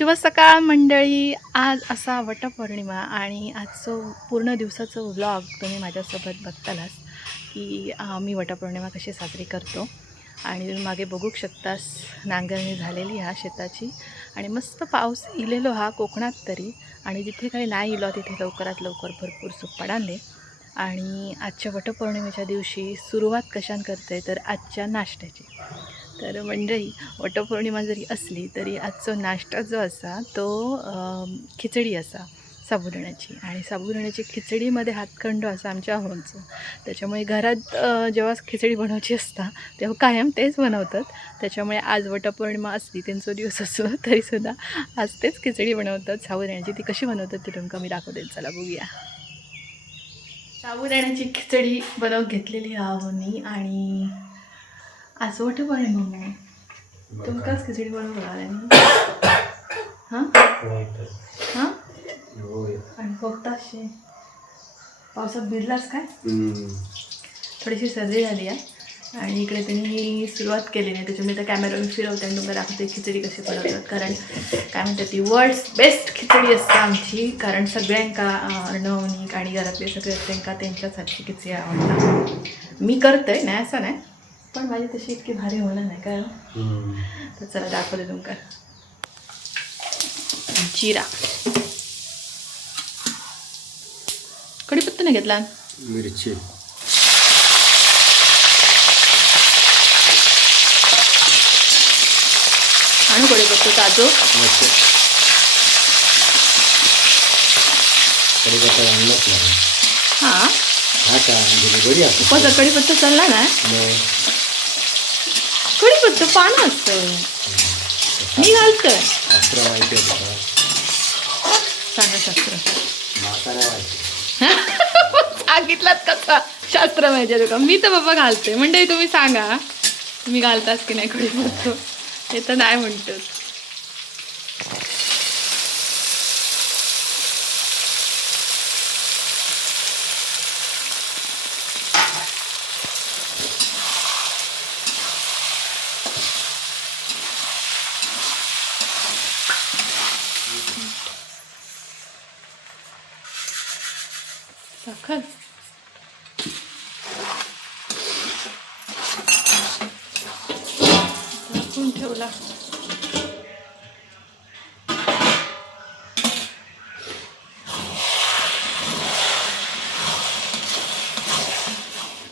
शुभ सकाळ मंडळी. आज असा वटपौर्णिमा आणि आजचं पूर्ण दिवसाचं व्लॉग तुम्ही माझ्यासोबत बघतालाच की मी वटपौर्णिमा कशी साजरी करतो. आणि तुम्ही मागे बघू शकतास नांगरणी झालेली ह्या शेताची आणि मस्त पाऊस इलेलो हा कोकणात तरी. आणि जिथे काही नाही इलो तिथे लवकरात लवकर भरपूर सुख पडाले. आणि आजच्या वटपौर्णिमेच्या दिवशी सुरुवात कशाने करते तर आजच्या नाश्त्याची. तर मंडळी वटपौर्णिमा जरी असली तरी आजचा नाश्ता जो असा तो खिचडी असा साबुदाण्याची. आणि साबुदाण्याची खिचडीमध्ये हातखंड असा आमच्या आहोंचं. त्याच्यामुळे घरात जेव्हा खिचडी बनवायची असता तेव्हा कायम तेच बनवतात. त्याच्यामुळे आज वटपौर्णिमा असली त्यांचा दिवस असो तरीसुद्धा आज तेच खिचडी बनवतात साबुदाण्याची. ती कशी बनवतात ती तुमका मी दाखवते, चला बघूया. साबुदाण्याची खिचडी बनवून घेतलेली आहोनी आणि आज वटपौर्णिमा म्हणून तुमकाच खिचडी बनवून बघायला हां हां आणि फक्त असे पावसात भिजलास काय? थोडीशी सर्दी झाली आहे आणि इकडे त्यांनी सुरुवात केली नाही. त्याच्यामुळे त्या कॅमेरावर फिरवते आणि तुम्हाला दाखवते खिचडी कशी बनवतात. कारण काय म्हणतात ती वर्ल्ड्स बेस्ट खिचडी असते आमची. कारण सगळ्यांका अर्णवनिक आणि घरातले सगळे त्यांना त्यांच्याच हातची खिचडी आवडतात. मी करते नाही असं नाही, पण माझी तशी इतकी भारी होणार नाही काय. तर चला दाखवते तुमका. जिरा, कढीपत्ता नाही घेतला, मिरची, आणू कढीपत्ता ताजो. कढीपत्ता आणलाच नाही. हां हा का गडी असतो उपासात कढीपत्ता चालला ना. कढीपत्ता पानं असतं, मी घालतोय. शास्त्र माहिती होतं सांगा शास्त्र. म्हातारा माहिती. सांगितलात कसा शास्त्र माहिती तुका. मी तर बाबा घालते म्हणजे तुम्ही सांगा तुम्ही घालतास की नाही कढीपत्ता. हे तर नाही म्हणतो. साखर टाकून ठेवला.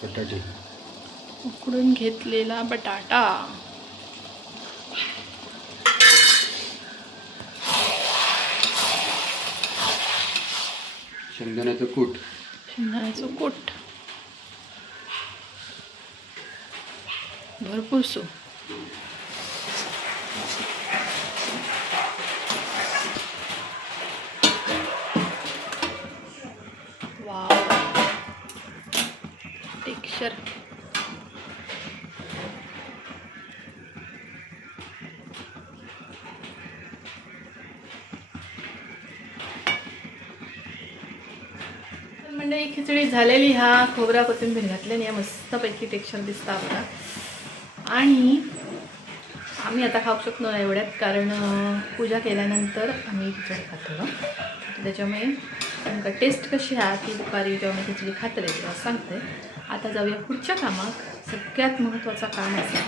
बटाटे, उकडून घेतलेला बटाटा, शेंगदाण्याचं कूट, शेंगदाण्याचं कूट, भरपूर सो वाव टेक्स्चर. म्हणजे ही खिचडी झालेली. हा खोबरा कोथिंबीर घातल्याने मस्तपैकी टेक्स्चर दिसतं बघा. आणि आम्ही आता खाऊ शकतो ना एवढ्यात, कारण पूजा केल्यानंतर आम्ही खिचडी खातो. त्याच्यामुळे तुमका टेस्ट कशी आहे ती दुपारी जेव्हा मी खिचडी खातले तेव्हा सांगते. आता जाऊया पुढच्या कामात. सगळ्यात महत्त्वाचा काम असा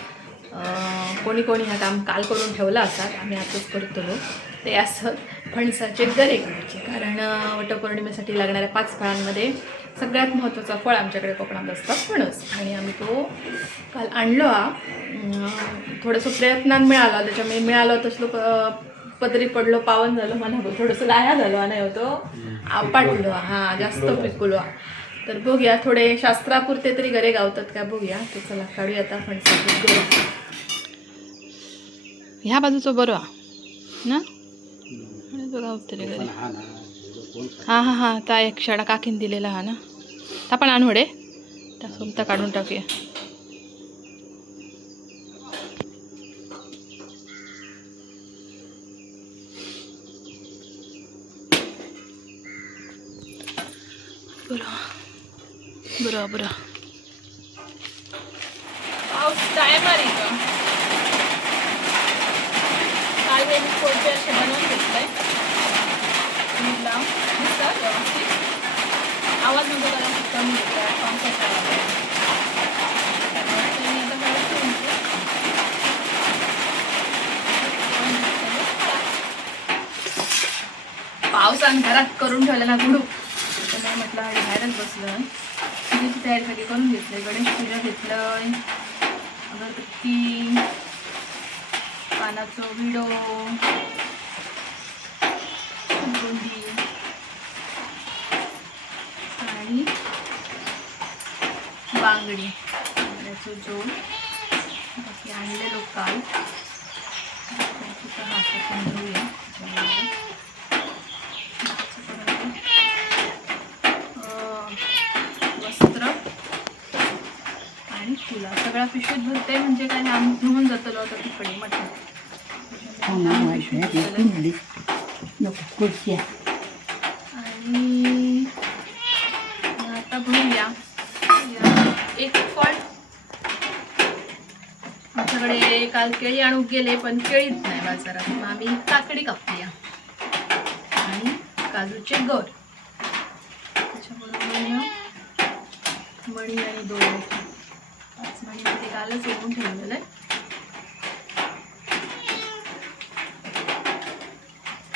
कोणी कोणी हा काम काल करून ठेवला असतात, आम्ही आजच करतो. ते असं फणसाचे गरे करायचे. कारण वटपौर्णिमेसाठी लागणाऱ्या 5 फळांमध्ये सगळ्यात महत्त्वाचा फळ आमच्याकडे कोकणात असतं फणस. आणि आम्ही तो काल आणलो. थोडंसं प्रयत्नात मिळाला, त्याच्यामुळे मिळालं तसं पदरी पडलो, पावन झालं म्हणा, थोडंसं लाया झालो नाही होतो आपटलो. हां जास्त पिकलो. तर बघूया थोडे शास्त्रापुरते तरी गरे गावतात का बघूया. तर चला काढूया आता फणसाचे गरे. ह्या बाजूचं बरं ना गावतले गरे. हां हां हां त्या एक शाळा काकीन दिलेला हा ना. त्या पण आणवडे त्या सोमता काढून टाकूया. बरं बरं पाऊस टायमार इथं. काल सगळे मी कोळपे असे बनवून घेतले. दिसतात व्यवस्थित. आवाज नको जरा कमी येतो पावसाचा आवाज आहे. त्यामुळे मी आता घरात ठेवून घेते. पावसान घरात करून ठेवलं ना गुडू. तर नाही म्हटलं बाहेरच बसलं. पूजेची तयारी सगळी करून घेतली. गणेश पूजा घेतलं, अगरबत्ती, पानाचं विडो, गोंदी आणि बांगडी, बांगड्याचं जोड बाकी आणलेलो काल. हात धुऊया. वस्त्र आणि फुला सगळा पिशवीत भरते. म्हणजे काय आम्ही घेऊन जातलो होतं तिकडे म्हटलं आणि आता भरूया. एक फळ आमच्याकडे काल केळी आणून गेले पण केळीच नाही बाजारात. मग आम्ही काकडी कापली आणि काजूचे गर. त्याच्याबरोबर मणी आणि दोन 5 मणी मध्ये कालच ओढून ठेवलेलं आहे.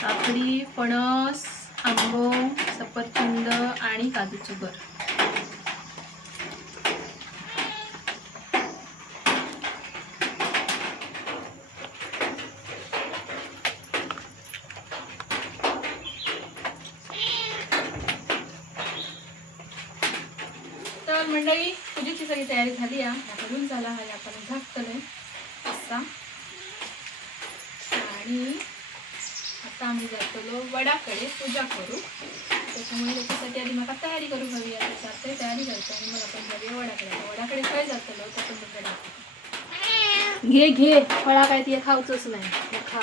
काकडी, फणस, आंबो, सफरचंद आणि काजूचं गर. तर मंडळी पूजेची सगळी तयारी झाली आहे. भरून झाला आहे. आपण झाकतलंय असा. आणि आता आम्ही जातलो वडाकडे पूजा करू. त्याच्यामुळे त्याच्यासाठी आधी मला तयारी करू हवी आहे. त्याच्यात तयारी करते आणि मग आपण जाऊया वडाकडे. वडाकडे काय जातलो तर तुमच्याकडे घे घे फळा काय ती खाऊचंच नाही. खा.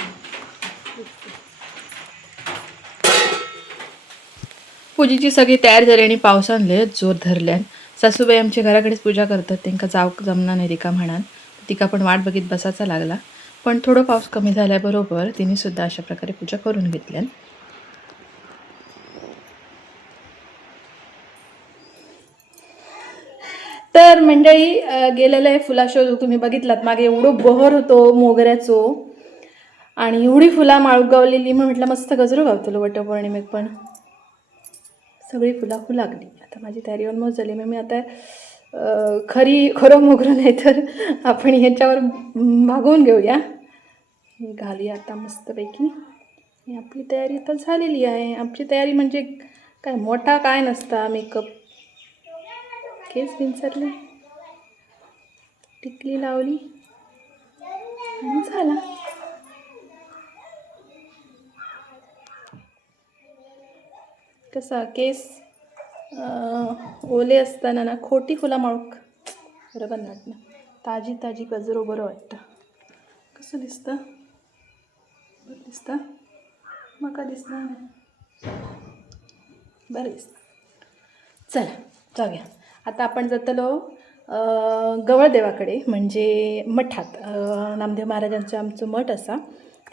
पूजेची सगळी तयार झाली आणि पावसानले जोर धरल्यान. सासूबाई आमच्या घराकडेच पूजा करतात. त्यांना जावक जमना नाही तिका म्हणान. तिका पण वाट बघित बसायचा लागला. पण थोडं पाऊस कमी झाल्याबरोबर तिने सुद्धा अशा प्रकारे पूजा करून घेतल्या. तर मंडळी गेलेलं आहे फुला शोध. तुम्ही बघितलात मागे एवढं बहर होतो मोगऱ्याचो आणि एवढी फुला माळू गावलेली. मग म्हटलं मस्त गजरू गावतलो वटपौर्णिमेक पण सगळी फुला लागली. आता माझी तयारी ऑलमोस्ट झाली. मग मी आता खरं मोगरं नाही तर आपण ह्याच्यावर भागवून घेऊया. हे घालूया आता मस्तपैकी. आपली तयारी तर झालेली आहे. आमची तयारी म्हणजे काय मोठा काय नसता. मेकअप, केस विंचरले, टिकली लावली आणि झाला. कसा केस ओले असताना ना खोटी फुला माळूक बरोबर वाटतं. ताजी ताजी गजरो बरं वाटतं. कसं दिसतं? बरं दिसतं? मग का दिसणार नाही? बरं दिसतं. चला जाऊया. आता आपण जातलो गवळदेवाकडे म्हणजे मठात. नामदेव महाराजांचं आमचं मठ असा.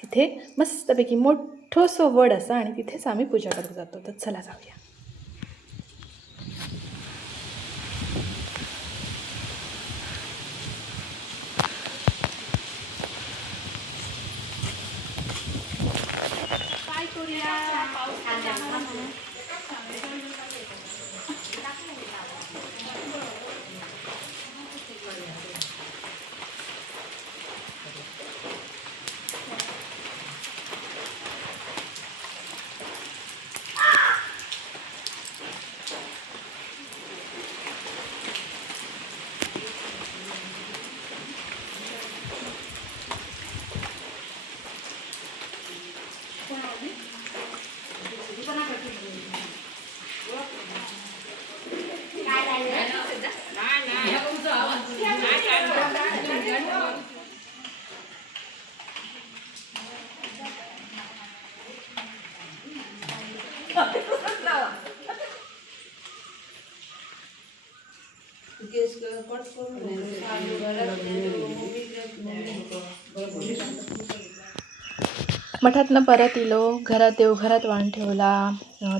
तिथे मस्तपैकी मोठंसं वड असा आणि तिथेच आम्ही पूजा करत जातो. तर चला जाऊया. काय करूया? मठातनं परत इलो, घरात देवघरात वाण ठेवला,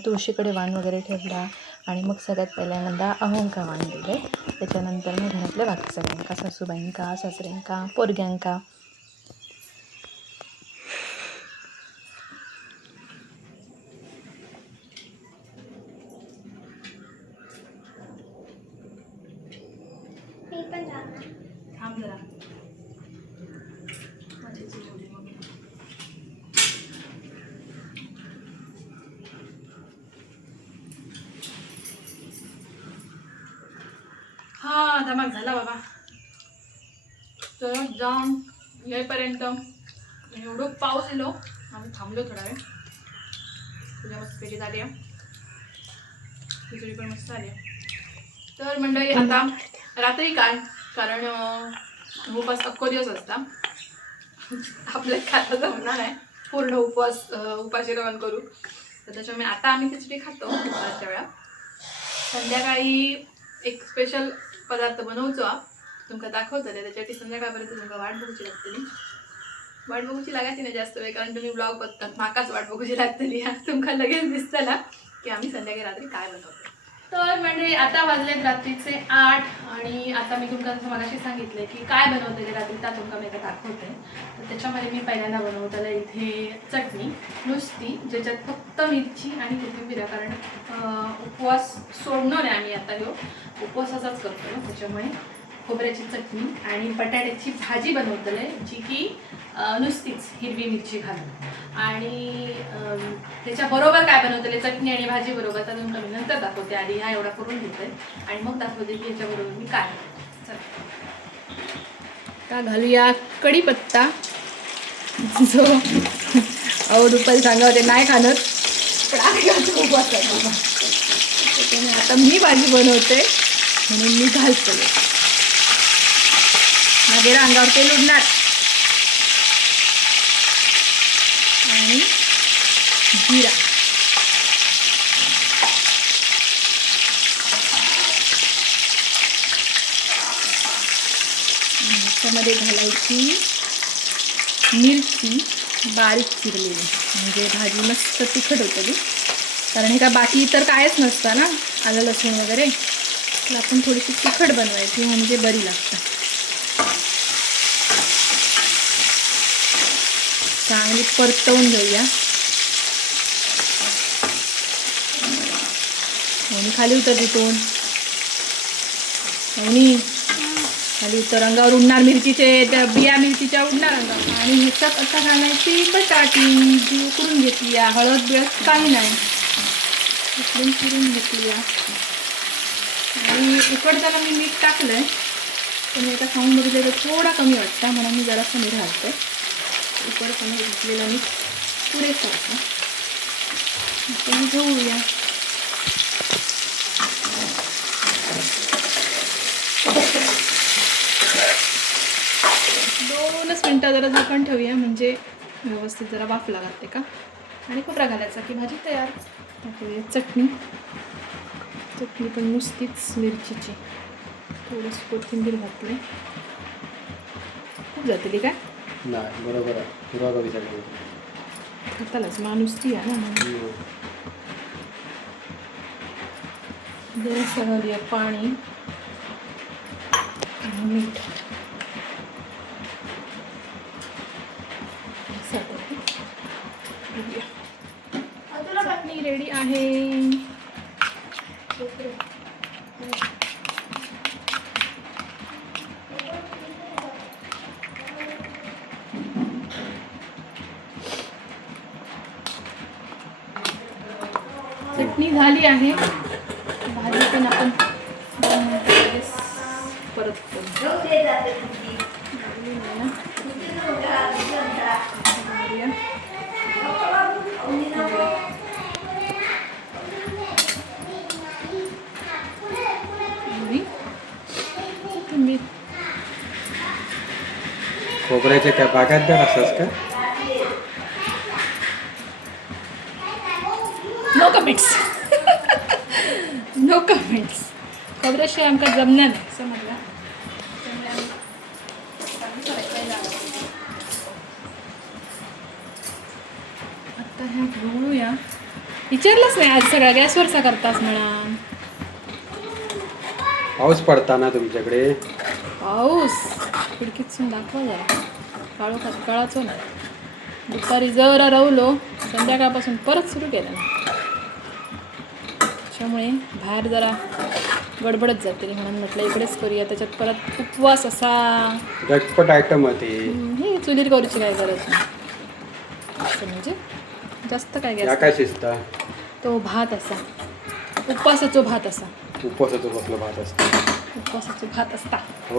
तुळशीकडे वाण वगैरे ठेवला आणि मग सगळ्यात पहिल्यांदा अहोंका वाण दिले. त्याच्यानंतर मग घरातल्या बाकी सगळ्यांका, सासूबाईंका, सासऱ्यांका, पोरग्यांका. थांब जरा. हा धमाक झाला बाबा. तर जाऊन येईपर्यंत एवढं पाऊस येलो, आम्ही थांबलो थोडा वेळ. तुझ्या मस्तपैकी झाली आहे, खिचडी पण मस्त झाली आहे. तर मंडळी आता रात्री काय, कारण उपवास अख्खो दिवस असता, आपल्या खाता जमणार आहे पूर्ण उपाशी रवण करू. तर त्याच्यामुळे आता आम्ही खिचडी खातो दुपारच्या वेळा. संध्याकाळी एक स्पेशल पदार्थ बनवचो, तुमका दाखवतले. त्याच्यासाठी संध्याकाळपर्यंत तुमका वाट बघूची लागतली. वाट बघूची लागायची नाही जास्त वेळ, कारण तुम्ही ब्लॉग बघतात, माकाच वाट बघूची लागतली. तुमका लगेच दिसतं ना की आम्ही संध्याकाळी रात्री काय बनवतो. तर म्हणजे आता वाजलेत रात्रीचे 8 आणि आता मी तुमका जसं मगाशी सांगितलं की काय बनवते रात्री, त्या तुमका मी आता दाखवते. तर त्याच्यामध्ये मी पहिल्यांदा बनवताना इथे चटणी नुसती, ज्याच्यात फक्त मिरची आणि कोथिंबीर, कारण उपवास सोडणार आहे आम्ही आता. ह्यो उपवास असाच करतो ना, त्याच्यामुळे खोबऱ्याची चटणी आणि बटाट्याची भाजी बनवतले, जी की नुसतीच हिरवी मिरची घालून. आणि त्याच्याबरोबर काय बनवतले चटणी आणि भाजी बरोबर, तर तुमका मी नंतर दाखवते. आधी ह्या एवढा करून घेते आणि मग दाखवते की याच्याबरोबर मी काय. चला घालूया कढीपत्ता, जो अहो दुपारी सांगा होते नाही खाणं, पण आम्ही उपवास करतो. त्याच्यामुळे आता मी भाजी बनवते म्हणून मी घालते. माझ्या अंगावर तेल उडणार आणि जिरा. ह्याच्यामध्ये घालायची मिरची बारीक चिरलेली, म्हणजे भाजी मस्त तिखट होतं. कारण हे का बाकी तर कायच नसतं ना, आलं लसूण वगैरे, तर आपण थोडीशी तिखट बनवायची म्हणजे बरी लागतं. चांगली परतवून घेऊया आणि खाली उतर तिथून. आणि खाली उतर, अंगावर उडणार मिरचीचे, त्या बिया मिरचीच्या उडणार अंगावर. आणि ह्याच्यात आता घालायची बटाटी, जी उकडून घेतली आहे, हळद बिळद काही नाही, उकडून फिरून घेतली आहे. आणि उकडताना मी मीठ टाकलंय, पण मी आता खाऊन बघितलं तर थोडा कमी वाटतं, म्हणून मी जरासं मीठ घालते. उकडताना घेतलेला मीठ पुरेसा होता. आपण घेऊया. दोनच मिनटं जरा झाकण ठेवूया, म्हणजे व्यवस्थित जरा वाफ लागते का. आणि खोबरा घालायचा की भाजी तयार. टाकूया चटणी. चटणी पण नुसतीच मिरचीची, थोडंसं कोथिंबीर घातली. खूप जाते काय नाही, बरोबर आहे. पुरा कमी झाली खातालाच माणूस ती आहे ना. जरासं घालूया पाणी आणि मीठ. चटणी रेडी आहे. चटणी झाली आहे. भाजी पण आपण 2 मिनिटं परत करू. खोबऱ्याच्या काय बागायतदार असतात का? No comments. No comments. खोबऱ्याशिवाय आमका जमणार नाही समजला. आता ह्या ढवळूया. विचारलंच नाही आज सगळ्या गॅसवरचा करतास म्हणा. पाऊस पडताना तुमच्याकडे पाऊस खिडकीतून दाखवा जरा. कळाचो नाही. दुपारी जरा रवलो, संध्याकाळपासून परत सुरू केलं. त्याच्यामुळे बाहेर जरा गडबडच जाते म्हणून म्हटलं इकडेच करूया. त्याच्यात परत उपवास असा. झटपट आयटम होते. हे चुलीर करूची काय गरज नाही. असं म्हणजे जास्त काय या गॅस काय शिजता तो भात असा. उपवासाचो भात असा. उपवासाचं कसलं भात असतं उपवासाचो भात असता. हो.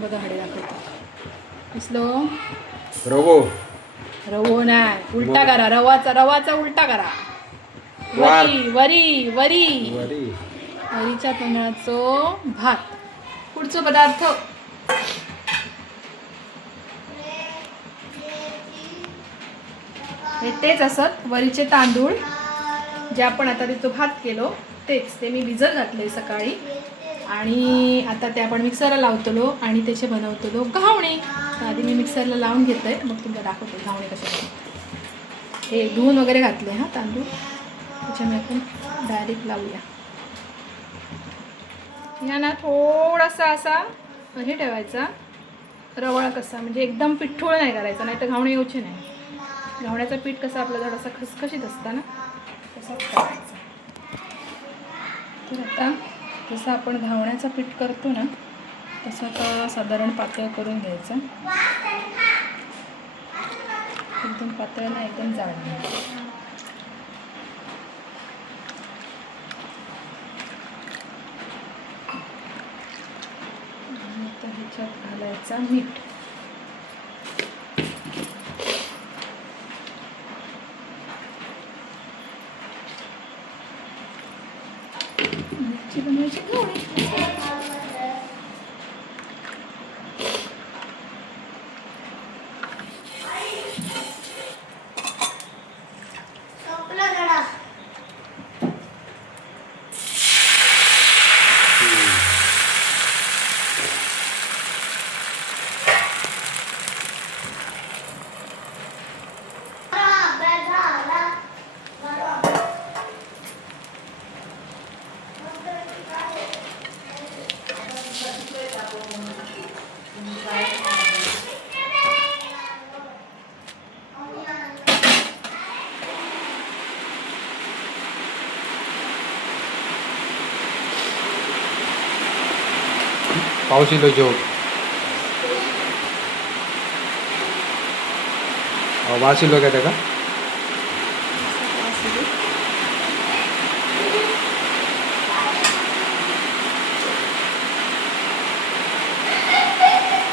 बघा हडे दाखवतो. दिसलो. रवो रवो नाही उलटा करा. रवाचा उलटा करा. वार. वरी वरी वरीच्या तांदळाचो भात. पुढचो पदार्थ हे तेच असत. वरीचे तांदूळ जे आपण आता तिथं भात केलो तेच. ते मी भिजत घातले सकाळी आणि आता ते आपण मिक्सरला लावतलो आणि त्याचे बनवतलो घावणे. तर आधी मी मिक्सरला लावून घेतोय मग तुम्हाला दाखवते घावणे कसे बनवते. हे धुवून वगैरे घातले हां तांदूळ. त्याच्यामुळे आपण डायरेक्ट लावूया. या ना थोडासा असा हे ठेवायचा रवळा कसा म्हणजे एकदम पिठोळ नाही करायचा नाही तर घावणे येऊचे नाही. घावण्याचं पीठ कसं आपलं थोडासा खसखशीत असतं ना तसाच करायचा. तर आता जसं आपण घावण्याचं पीठ करतो ना तसं आता साधारण पातळ करून घ्यायचं. एकदम पातळ नाही एकदम जाड नाही. आता ह्याच्यात घालायचा मीठ. बनवायची घावणे. पाऊस येतो जो वास येलो का त्याचा.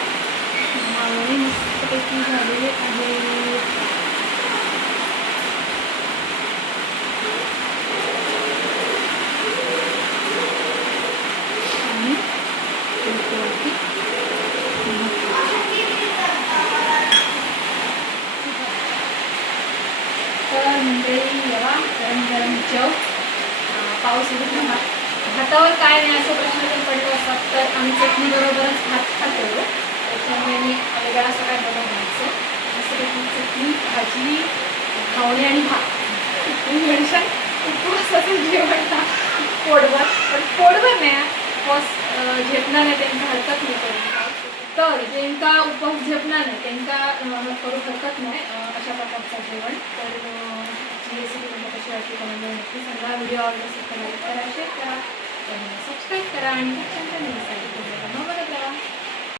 घावणे मस्तपैकी झालेले आहेत. आणि त्याच्यावरती तर मंडळी जेव्हा गरम गरम जेव पाऊस येतो ना भातावर काय नाही असं प्रश्न जर पडला असतात तर आम्ही चटणीबरोबरच भात खातो. त्याच्यामुळे मी वेगळा असं काय बनवायचं असं चटणी भाजी घावणे आणि भात. मेन्शन उपवासाचं जेवण ना पोटभर पण पोटभर नाही उपवास झेपणार नाही त्यांना हरकत नाही करून. तर ज्यांका उपवास झेपणार नाही त्यांना करू हरकत नाही अशा प्रकारचं जेवण. तर जी रेसिपी तुम्हाला कशी वाटली कमेंटमध्ये नक्की सांगा. व्हिडिओ आवडला असेल तर लाईक करा, शेअर करा, सबस्क्राईब करा आणि खूप छान छान